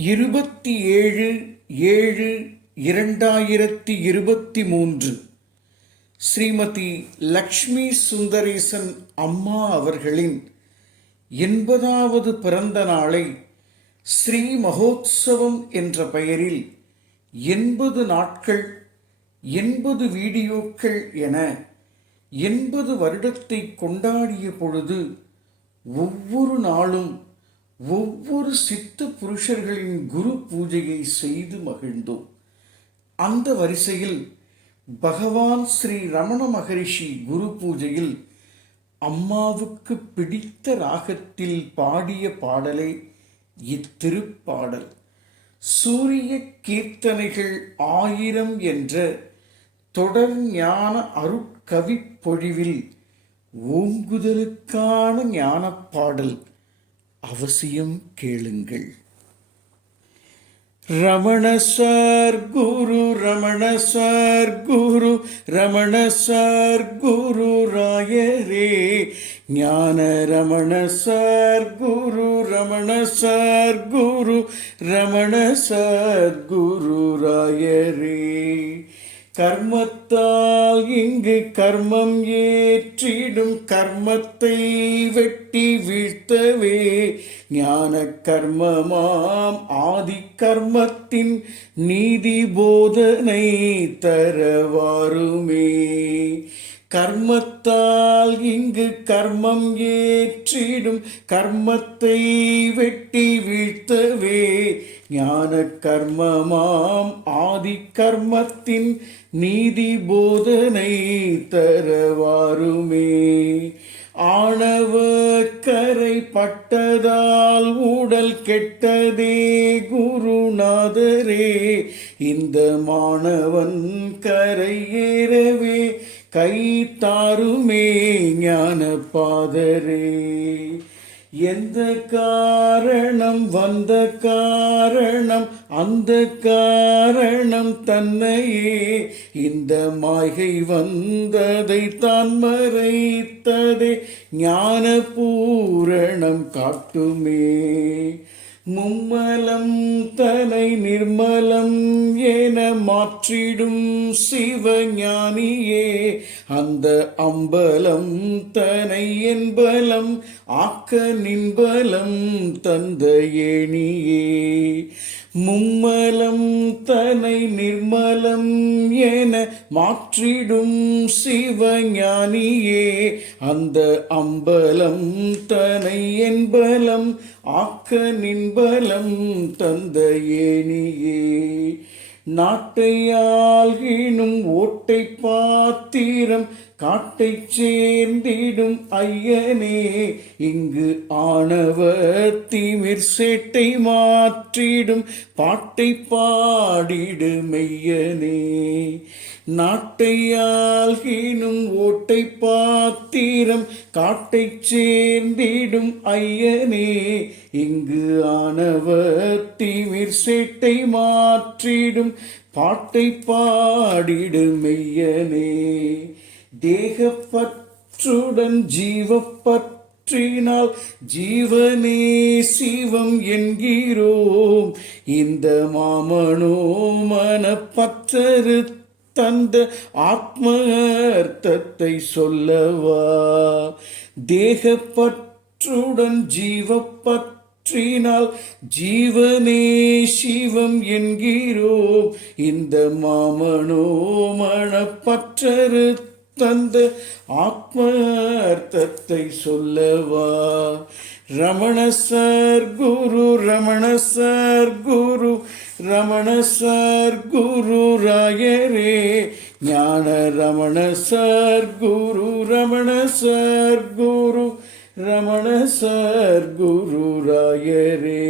இருபத்தி ஏழு ஏழு இரண்டாயிரத்தி இருபத்தி மூன்று. ஸ்ரீமதி லக்ஷ்மி சுந்தரேசன் அம்மா அவர்களின் எண்பதாவது பிறந்த நாளை ஸ்ரீ மகோத்சவம் என்ற பெயரில் எண்பது நாட்கள் எண்பது வீடியோக்கள் என எண்பது வருடத்தை கொண்டாடிய பொழுது ஒவ்வொரு நாளும் ஒவ்வொரு சித்த புருஷர்களின் குரு பூஜையை செய்து மகிழ்ந்தோம். அந்த வரிசையில் பகவான் ஸ்ரீ ரமண மகரிஷி குரு பூஜையில் அம்மாவுக்கு பிடித்த ராகத்தில் பாடிய பாடலே இத்திருப்பாடல். சூரிய கீர்த்தனைகள் ஆயிரம் என்ற தொடர் ஞான அருட்கவிப் பொழிவில் ஓங்குதலுக்கான ஞானப்பாடல் பாடல் அவசியம் கேளுங்கள். ரமணசார் குரு ரமண சார் குரு ரமண சார் குரு ராயரே. ஞான ரமணசார் குரு ரமணசார் குரு ரமண சார் குரு ராயரே. கர்மத்தால் இங்கு கர்மம் ஏற்றிடும் கர்மத்தை வெட்டி வீழ்த்தவே. ஞான கர்மமாம் ஆதி கர்மத்தின் நீதி போதனை தரவாருமே. கர்மத்தால் இங்கு கர்மம் ஏற்றிடும் கர்மத்தை வெட்டி வீழ்த்தவே. ஞான கர்மமாம் ஆதி கர்மத்தின் நீதி போதனை தரவாருமே. ஆணவ கரை பட்டதால் உடல் கெட்டதே குருநாதரே. இந்த மாணவன் கரையேறவே கை தாருமே ஞான பாதரே எந்த காரணம் வந்த காரணம் அந்த காரணம் தன்னையே. இந்த மாய்கை வந்ததை தான் மறைத்ததே. ஞான பூரணம் காட்டுமே. மும்மலம் தலை நிர்மலம் என மாற்றிடும் சிவஞானியே. அந்த அம்பலம் தனை என்பலம் ஆக்க நின்பலம் தந்த ஏணியே. மும்மலம் தனை நிர்மலம் என மாற்றிடும் சிவஞானியே. அந்த அம்பலம் தனை என்பலம் ஆக்க நின்பலம் தந்த ஏணியே. நாட்டையாள்கினும் ஓட்டை பாத்திரம் காட்டைச் சேர்ந்திடும் ஐயனே இங்கு ஆணவ திமிர் சேட்டை மாற்றிடும் பாட்டை பாடிடு மெய்யனே. நாட்டையாள்கினும் ஓட்டை பாத்திரம் காட்டைச் சேர்ந்திடும் ஐயனே இங்கு ஆணவ திமிர் சேட்டை மாற்றிடும் பாட்டை பாடிடு மெய்யனே. தேகப்பற்றுடன் ஜீவப்பற்றினால் ஜீவனே சிவம் என்கிறோம். இந்த மாமனோ மனப்பற்றறு தந்த ஆத்மர்த்தத்தை சொல்லவா? தேகப்பற்றுடன் ஜீவப்பற்றினால் ஜீவனே சிவம் என்கிறோம். இந்த மாமனோ மனப்பற்றரு தந்த ஆத்மார்த்தத்தை சொல்லவா. ரமண சார் குரு ரமண சார் குரு ரமண சார் குரு ராயரே. ஞான ரமண சார் குரு ரமண சார் குரு ரமண சார் குரு ராயரே.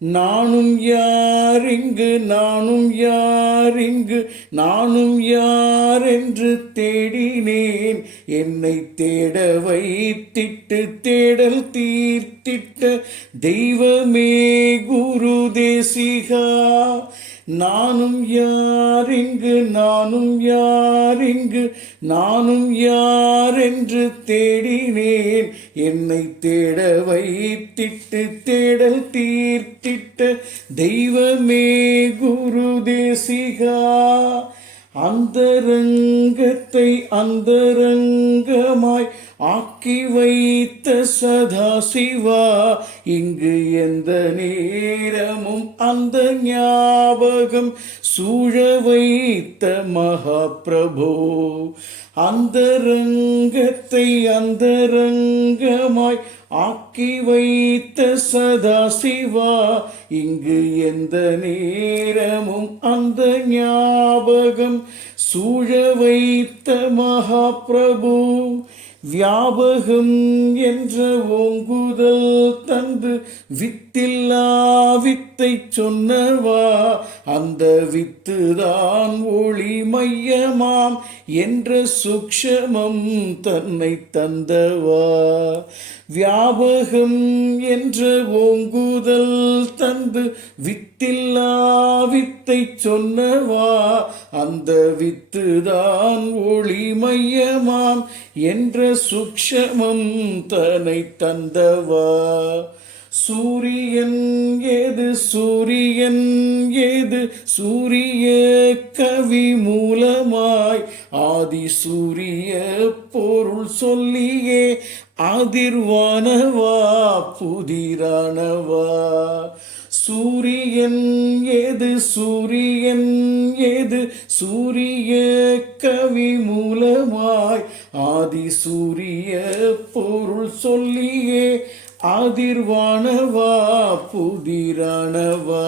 நானும் யாரிங்கு நானும் யாரிங்கு நானும் யார் என்று தேடினேன். என்னை தேட வைத்திட்டு தேடல் தீர்த்திட்ட தெய்வமே குரு தேசிகா. நானும் யாரிங்கு நானும் யாரிங்கு நானும் யாரென்று தேடினேன். என்னை தேட வைத்திட்டு தேடல் தீர்த்திட்ட தெய்வமே குரு தேசிகா அந்தரங்கத்தை அந்தரங்கமாய் ஆக்கி வைத்த சதாசிவா இங்கு எந்த நேரமும் அந்த ஞாபகம் சூழ வைத்த மகாபிரபோ. அந்த ரங்கத்தை அந்த ரங்கமாய் ஆக்கி வைத்த சதாசிவா இங்கு எந்த நேரமும் அந்த ஞாபகம் சூழ வைத்த மகாபிரபு. வியாபகம் என்ற ஓங்குதல் தந்து வித்தில்லா வித்தை சொன்னவா அந்த வித்துதான் ஒளி மையமாம் என்ற சுக்ஷமம் தன்னை தந்தவா. வியாபகம் என்ற ஓங்குதல் தந்து வித்தில்லா வித்தை சொன்னவா அந்த வித்துதான் ஒளி மையமாம் என்ற சுக்ஷமம் தனை தந்தவா. சூரியன் எது சூரியன் எது? சூரிய கவி மூலமாய் ஆதி சூரிய பொருள் சொல்லியே அதிர்வானவா புதிரானவா. சூரியன் எது சூரியன் எது? சூரிய கவி மூலமாய் ஆதி சூரிய பொருள் சொல்லியே ஆதிர்வானவா புதிரானவா?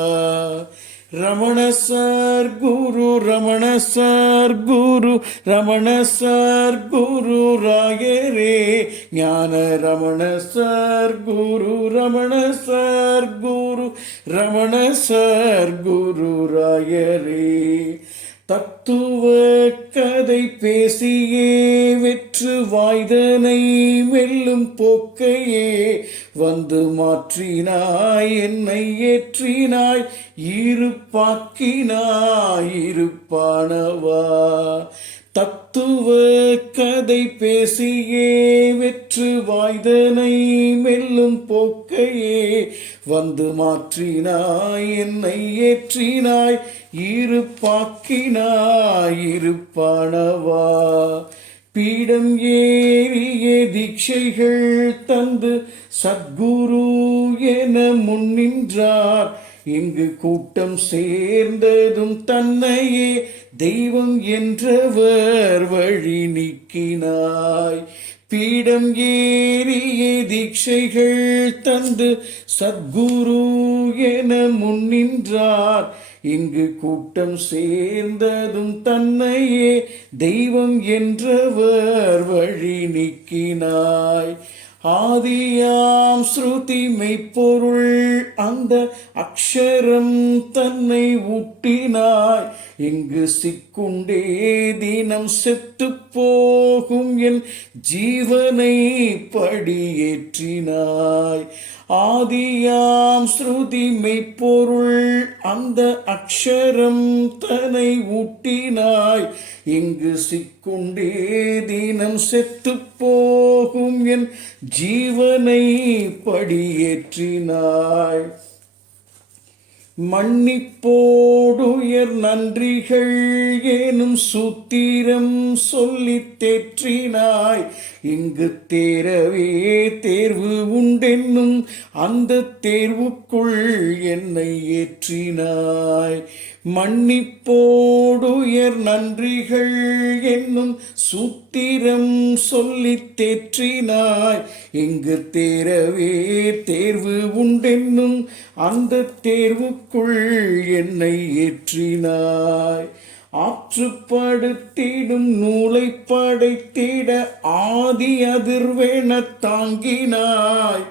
ரமண சார் குரு ரமண சார் குரு ரமண சார் குரு ராயரே. ஞான ரமண சார் குரு ரமண சார் குரு ரமண சார் குரு ராயரே. தத்துவ கதை பேசியே வெற்று வாய்தனை வெல்லும் போக்கையே வந்து மாற்றினாய் என்னை ஏற்றினாய் இருப்பாக்கினாய் இருப்பானவா? தத்துவ கதை பேசியே வெற்று வாய்தனை மெல்லும் போக்கையே வந்து மாற்றினாய் என்னை ஏற்றினாய் இருப்பாக்கினாய் இருப்பானவா பீடம் ஏறிய தீட்சைகள் தந்து சத்குரு என முன்னின்றார். இங்கு கூட்டம் சேர்ந்ததும் தன்னையே தெய்வம் என்றவர் வழி நீக்கினாய். பீடம் ஏறிய தீட்சைகள் தந்து சத்குரு என முன்னின்றார். இங்கு கூட்டம் சேர்ந்ததும் தன்னையே தெய்வம் என்றவர் வழி நீக்கினாய். ஆதியாம் ஸ்ருதி மெய்ப்பொருள் அந்த அக்ஷரம் தன்னை ஊட்டினாய். இங்கு சிக்குண்டே தினம் செத்து போகும் என் ஜீவனை படியேற்றினாய். ஆதியாம் ஸ்ருதி மெய்ப்பொருள் அந்த அக்ஷரம் தன்னை ஊட்டினாய். இங்கு சிக்குண்டே தினம் செத்து போகும் என் ஜீவனை படியேற்றினாய். மன்னிப்போடுயர் நன்றிகள் ஏனும் சூத்திரம் சொல்லித் தேற்றினாய். இங்கு தேரவே தேர்வு உண்டென்னும் அந்த தேர்வுக்குள் என்னை ஏற்றினாய். மன்னிப்போடுயர் நன்றிகள் என்னும் சூத்திரம் சொல்லித் தேற்றினாய். இங்கு தேரவே தேர்வு உண்டென்னும் அந்த தேர்வுக்குள் என்னை ஏற்றினாய். ஆற்றுப்படுத்திடும் நூலை படைத்திட ஆதி அதிர்வேண தாங்கினாய்.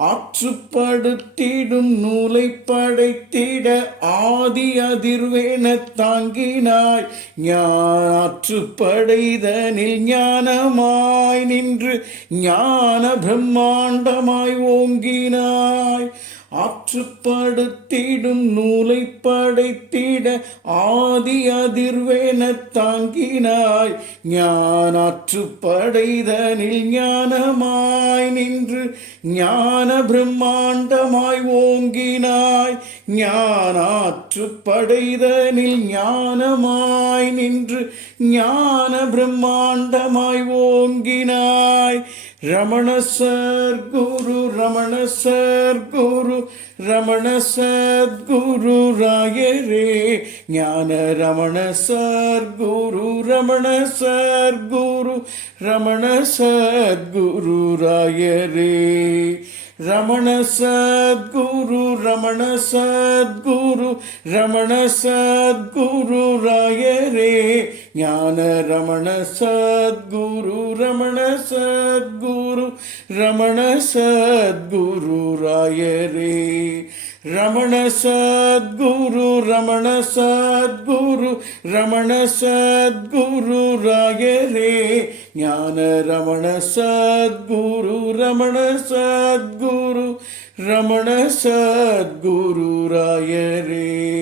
ஆற்றுப்படுத்திடும் நூலை படைத்திட ஆதி அதிர்வேன தாங்கினாய். ஞாற்றுப்படைதனில் ஞானமாய் நின்று ஞான பிரம்மாண்டமாய் ஓங்கினாய். ஆற்றுப்படுத்திடும் நூலை படைத்திட ஆதி அதிர்வேன தாங்கினாய். ஞானாற்று படைதனில் ஞானமாய் நின்று ஞான பிரம்மாண்டமாய் ஓங்கினாய். ஞானாற்று படைதனில் ஞானமாய் நின்று ஞான பிரம்மாண்டமாய் ஓங்கினாய். ரமண சர் குரு ரமண சர் குரு ரமண சத்குரு ராயரே. ஞான ரமண சர் குரு ரமண சர் குரு ரமண சத்குரு ராயரே. ரமண சத்குரு ரமண சத்குரு ரமண சத்குரு ராயரே. ஞான ரமண சத்குரு ரமண சத்குரு ரமண சத்குரு ராயரே. ரமண சத்குரு ரமண சத்குரு ரமண சத்குரு ராயரே. ஞான ரமண சத்குரு ரமண சத்குரு ரமண சத்குரு ராயரே.